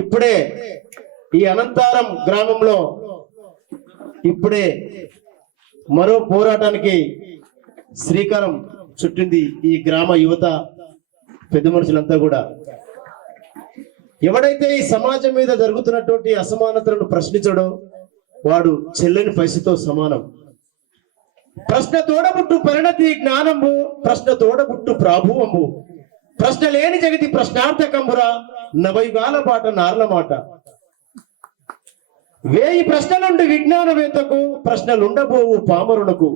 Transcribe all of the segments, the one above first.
ఇప్పుడే ఈ అనంతారం గ్రామంలో ఇప్పుడే మరో పోరాటానికి శ్రీకారం చుట్టింది ఈ గ్రామ యువత పెద్ద మనుషులంతా కూడా. ఎవడైతే ఈ సమాజం మీద జరుగుతున్నటువంటి అసమానతలను ప్రశ్నించడం వాడు చెల్లని పైసతో సమానం. ప్రశ్న తోడబుట్టు పరిణతి జ్ఞానము ప్రశ్న తోడబుట్టు ప్రాభువము. ప్రశ్న లేని జగతి ప్రశ్నార్థకంబురా నవైగాల పాట నార్ల మాట. వేయి ప్రశ్నలుండి విజ్ఞానవేత్తకు ప్రశ్నలుండబోవు పామరునకు.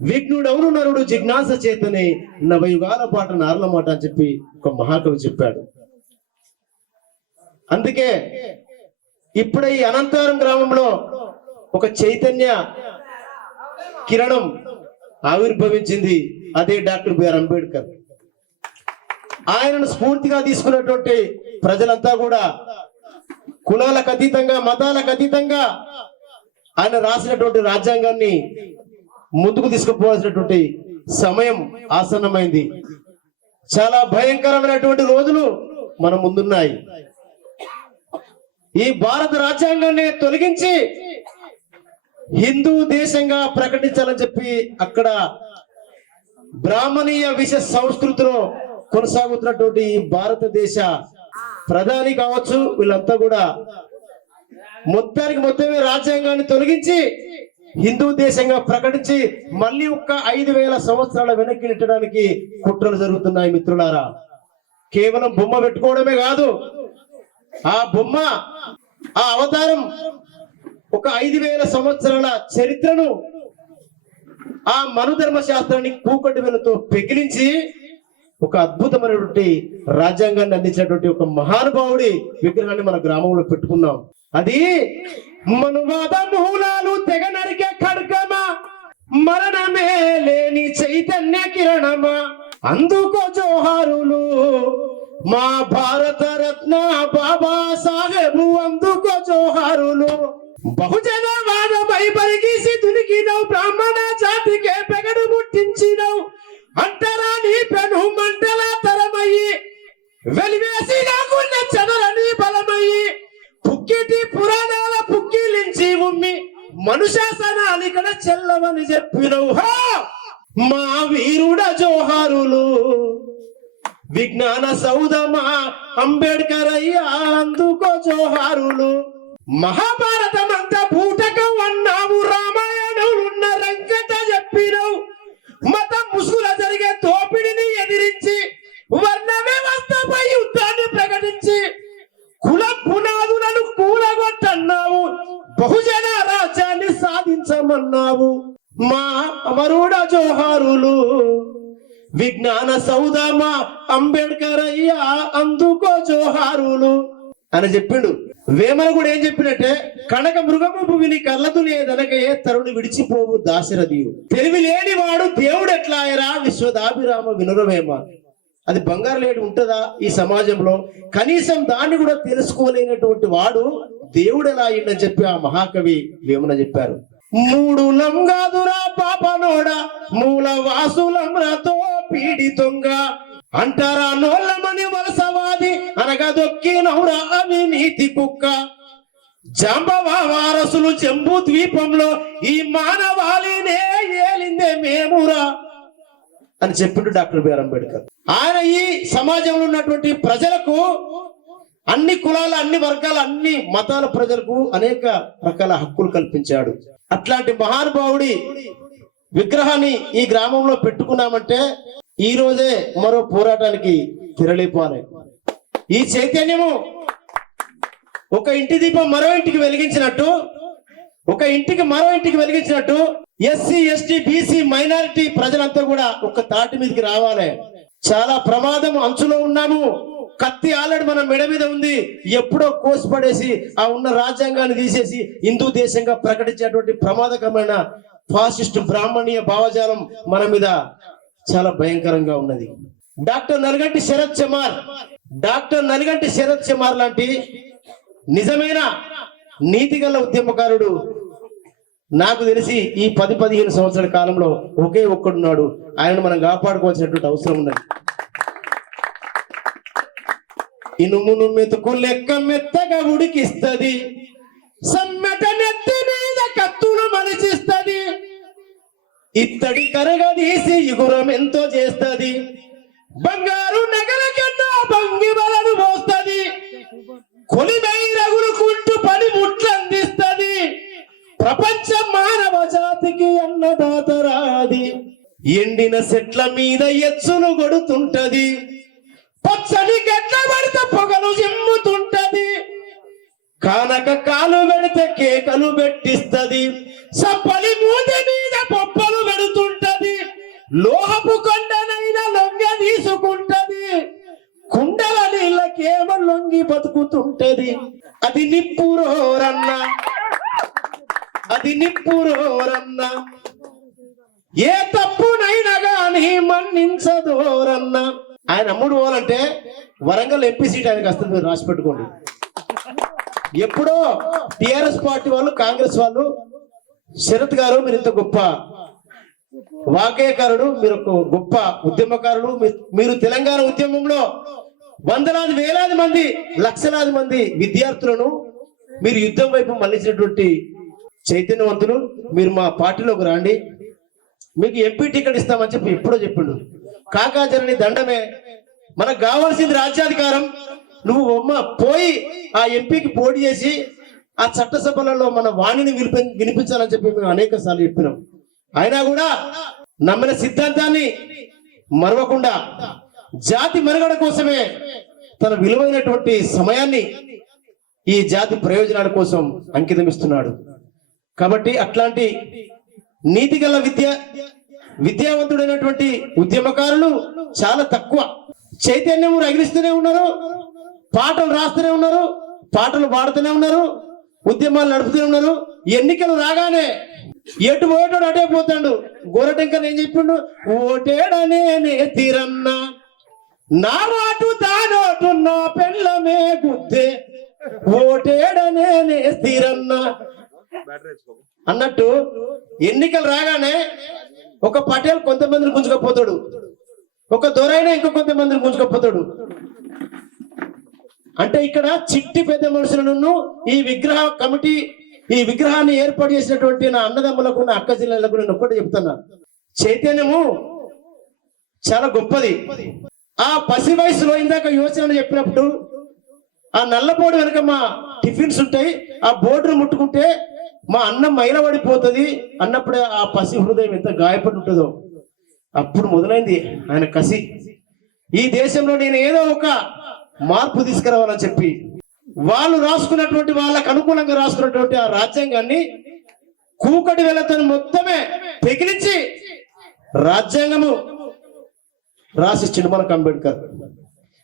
విఘ్నుడవును నరుడు జిజ్ఞాస చేతనే నవయుగాల పాట నార్ల మాట అని చెప్పి ఒక మహాకవి చెప్పాడు. అందుకే ఇప్పుడే ఈ అనంతరం గ్రామంలో ఒక చైతన్య కిరణం ఆవిర్భవించింది అదే డాక్టర్ బిఆర్ అంబేద్కర్. ఆయనను స్ఫూర్తిగా తీసుకున్నటువంటి ప్రజలంతా కూడా కులాలకు అతీతంగా మతాలకు అతీతంగా ఆయన రాసినటువంటి రాజ్యాంగాన్ని ముందుకు తీసుకుపోవాల్సినటువంటి సమయం ఆసన్నమైంది. చాలా భయంకరమైనటువంటి రోజులు మన ముందున్నాయి. ఈ భారత రాజ్యాంగాన్ని తొలగించి హిందూ దేశంగా ప్రకటించాలని చెప్పి అక్కడ బ్రాహ్మణీయ విశేష సంస్కృతిలో కొనసాగుతున్నటువంటి ఈ భారతదేశ ప్రధాని కావచ్చు వీళ్ళంతా కూడా మొత్తానికి మొత్తమే రాజ్యాంగాన్ని తొలగించి హిందూ దేశంగా ప్రకటించి మళ్ళీ ఒక్క ఐదు వేల సంవత్సరాల వెనక్కి నెట్టడానికి కుట్రలు జరుగుతున్నాయి మిత్రులారా. కేవలం బొమ్మ పెట్టుకోవడమే కాదు ఆ బొమ్మ ఆ అవతారం ఒక ఐదు వేల సంవత్సరాల చరిత్రను ఆ మనుధర్మ శాస్త్రాన్ని కూకటి వెలతో పెకిలించి ఒక అద్భుతమైనటువంటి రాజ్యాంగాన్ని అందించినటువంటి ఒక మహానుభావుడి విగ్రహాన్ని మన గ్రామంలో పెట్టుకున్నాం. అది మనువాద మూలాలు తెగ నరికే ఖడ్గమా మరణమే లేని చైతన్య కిరణమా? అందుకో జోహారులు మా భారత రత్న బాబా సాహెబు అందుకో జోహారులు. బహుజనవాద పరిగీసి దునికినవు బ్రాహ్మణ జాతికే పెగడు ముట్టించినవు. అంటారా నీ పెను మంటల తరమయ్యి. వెలివేసి నాకున్న చెదరని బలమయ్యి. పుక్కిటి పురాణాల పుక్కిలించి ఉమ్మి మనుషాసనాలు ఇక్కడ చెల్లవని చెప్పినవు. మా వీరుడ జోహారులు విజ్ఞాన సౌదమా అంబేడ్కర్ అయ్యా అందుకో జోహారులు. మహాభారతం అంతా బూటకం అన్నావు. మా అమరుడ జోహారులు విజ్ఞాన సౌదమా అంబేడ్కర్ అయ్యా అందుకో జోహారులు అని చెప్పిండు. వేమన కూడా ఏం చెప్పినట్టే కనక మృగము భూమిని కళ్ళదు లేదనకయే తరుణి విడిచిపోవు దాశరథియు. తెలివి లేని వాడు దేవుడు ఎట్లా ఆయరా విశ్వదాభిరామ వినురవేమ. అది బంగారు లేడు ఉంటుందా ఈ సమాజంలో? కనీసం దాన్ని కూడా తెలుసుకోలేనటువంటి వాడు దేవుడు ఎలా అయ్యిందని చెప్పి ఆ మహాకవి వేమన చెప్పారు. మూడు లంగాదురా పాపనోడ మూల వాసులమ్రతో పీడితొంగ. అంటారా నోళ్ళమని వలసవాది అనగా దొక్కి నౌరా కుక్క. జాంబవ వారసులు జంబు ద్వీపంలో ఈ మానవాళినే ఏలిందే మేమురా. అని చెప్పిండు డాక్టర్ బిఆర్ అంబేద్కర్. ఆయన ఈ సమాజంలో ఉన్నటువంటి ప్రజలకు అన్ని కులాల అన్ని వర్గాల అన్ని మతాల ప్రజలకు అనేక రకాల హక్కులు కల్పించాడు. అట్లాంటి మహానుభావుడి విగ్రహాన్ని ఈ గ్రామంలో పెట్టుకున్నామంటే ఈ రోజే మరో పోరాటానికి తిరలిపోవాలి ఈ చైతన్యము ఒక ఇంటి దీపం మరో ఇంటికి వెలిగించినట్టు ఒక ఇంటికి మరో ఇంటికి వెలిగించినట్టు ఎస్సీ ఎస్టీ బీసీ మైనారిటీ ప్రజలంతా కూడా ఒక తాటి మీదకి రావాలి. చాలా ప్రమాదం అంచులో ఉన్నాము. కత్తి ఆల్రెడీ మన మెడ మీద ఉంది. ఎప్పుడో కోసి పడేసి ఆ ఉన్న రాజ్యాంగాన్ని తీసేసి హిందూ దేశంగా ప్రకటించేటువంటి ప్రమాదకరమైన ఫాసిస్ట్ బ్రాహ్మణీయ భావజాలం మన మీద చాలా భయంకరంగా ఉన్నది. డాక్టర్ నల్గంటి శరత్ చమార్ డాక్టర్ నల్గంటి శరత్ చమార్ లాంటి నిజమైన నీతిగల ఉద్యమకారుడు నాకు తెలిసి ఈ పది పదిహేను సంవత్సరాల కాలంలో ఒకే ఒక్కడున్నాడు. ఆయనను మనం కాపాడుకోవాల్సినటువంటి అవసరం ఉన్నది. ఇనుమును మెతుకు లెక్క మెత్తగా ఉడికిస్తుంది. సమ్మెట నెత్తి మీద కత్తులు మలిచిస్తది. ఇత్తడి కరగదీసి ఇగురం ఎంతో చేస్తుంది. బంగారు నగల కన్నా బంగి బలను కొలిమై రగులుకుంటూ పని ముట్లందిస్తుంది. ప్రపంచ మానవ జాతికి అన్నదాతరాది ఎండిన సెట్ల మీద ఎచ్చును కొడుతుంటది పచ్చని గడ్డ పడితే పొగలు జిమ్ముతుంటది. కానక కాలు పెడితే కేకలు పెట్టిస్తది. సప్పలి మూత మీద పప్పలు పెడుతుంటది. లోహపు కొండనైనా లొంగ తీసుకుంటది. కుండల నీళ్ళకేమ లొంగి బతుకుతుంటది. అది నిప్పురోరన్న అది నిప్పురోరన్న ఏ తప్పునైనా గాని మన్నించదోరన్నా. ఆయన అమ్ముడు పోవాలంటే వరంగల్ ఎంపీ సీట్ ఆయనకి వస్తుంది మీరు రాసి పెట్టుకోండి. ఎప్పుడో టిఆర్ఎస్ పార్టీ వాళ్ళు కాంగ్రెస్ వాళ్ళు శరత్ గారు మీరు ఇంత గొప్ప వాగ్గేయకారుడు మీరు ఒక గొప్ప ఉద్యమకారుడు మీ- మీరు తెలంగాణ ఉద్యమంలో వందలాది వేలాది మంది లక్షలాది మంది విద్యార్థులను మీరు యుద్ధం వైపు మళ్ళించినటువంటి చైతన్యవంతులు. మీరు మా పార్టీలోకి రండి. మీకు ఎంపీ టికెట్ ఇస్తామని చెప్పి ఎప్పుడో చెప్పిండు. కాకాచరణి దండమే. మనకు కావాల్సింది రాజ్యాధికారం. నువ్వు అమ్మ పోయి ఆ ఎంపీకి పోటీ చేసి ఆ చట్టసభలలో మన వాణిని వినిపి వినిపించాలని చెప్పి మేము అనేక సార్లు చెప్పినాం. అయినా కూడా నమ్మిన సిద్ధాంతాన్ని మరవకుండా జాతి మనుగడ కోసమే తన విలువైనటువంటి సమయాన్ని ఈ జాతి ప్రయోజనాల కోసం అంకితం ఇస్తున్నాడు కాబట్టి అట్లాంటి నీతిగల విద్య విద్యావంతుడైనటువంటి ఉద్యమకారులు చాలా తక్కువ. చైతన్యం రగిలిస్తూనే ఉన్నారు పాటలు రాస్తూనే ఉన్నారు పాటలు పాడుతూనే ఉన్నారు ఉద్యమాలు నడుపుతూనే ఉన్నారు. ఎన్నికలు రాగానే ఎటు పోయేటోడు అటే పోతాడు. గోరటంకర్ ఏం చెప్పిండు? ఓటేడనే తీరన్నా నా రాటు తానోటు నా పెళ్ళమే గుద్దే ఓటేడనే తీరన్నా అన్నట్టు ఎన్నికలు రాగానే ఒక పటేల్ కొంతమందిని గుంజుకపోతాడు. ఒక దొరైన ఇంకో కొంతమందిని గుంజుకపోతాడు. అంటే ఇక్కడ చిట్టి పెద్ద మనుషులను ఈ విగ్రహ కమిటీ ఈ విగ్రహాన్ని ఏర్పాటు చేసినటువంటి నా అన్నదమ్ములకు నా అక్క జిల్లాలకు నేను ఒక్కటి చెప్తున్నా. చైతన్యము చాలా గొప్పది. ఆ పసి వయసులో ఇందాక యోచన చెప్పినప్పుడు ఆ నల్లపోడు వెనుక మా టిఫిన్స్ ఉంటాయి ఆ బోర్డును ముట్టుకుంటే మా అన్నం మైలబడిపోతుంది అన్నప్పుడే ఆ పసి హృదయం ఎంత గాయపడి ఉంటుందో అప్పుడు మొదలైంది ఆయన కసి. ఈ దేశంలో నేను ఏదో ఒక మార్పు తీసుకురావాలని చెప్పి వాళ్ళు రాసుకున్నటువంటి వాళ్ళకు అనుకూలంగా రాసుకున్నటువంటి ఆ రాజ్యాంగాన్ని కూకటి వెలతో మొత్తమే పెకిలించి రాజ్యాంగము రాసిచ్చిండు మనకు అంబేద్కర్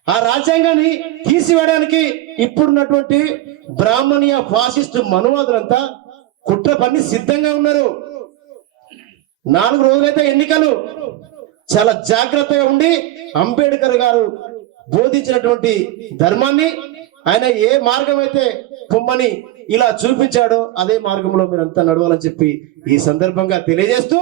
ఆ రాజ్యాంగాన్ని తీసివేయడానికి ఇప్పుడున్నటువంటి బ్రాహ్మణీయ ఫాసిస్ట్ మనువాదులంతా కుట్ర పని సిద్ధంగా ఉన్నారు. నాలుగు రోజులైతే ఎన్నికలు. చాలా జాగ్రత్తగా ఉండి అంబేద్కర్ గారు బోధించినటువంటి ధర్మాన్ని ఆయన ఏ మార్గం అయితే పొమ్మని ఇలా చూపించాడో అదే మార్గంలో మీరంతా నడవాలని చెప్పి ఈ సందర్భంగా తెలియజేస్తూ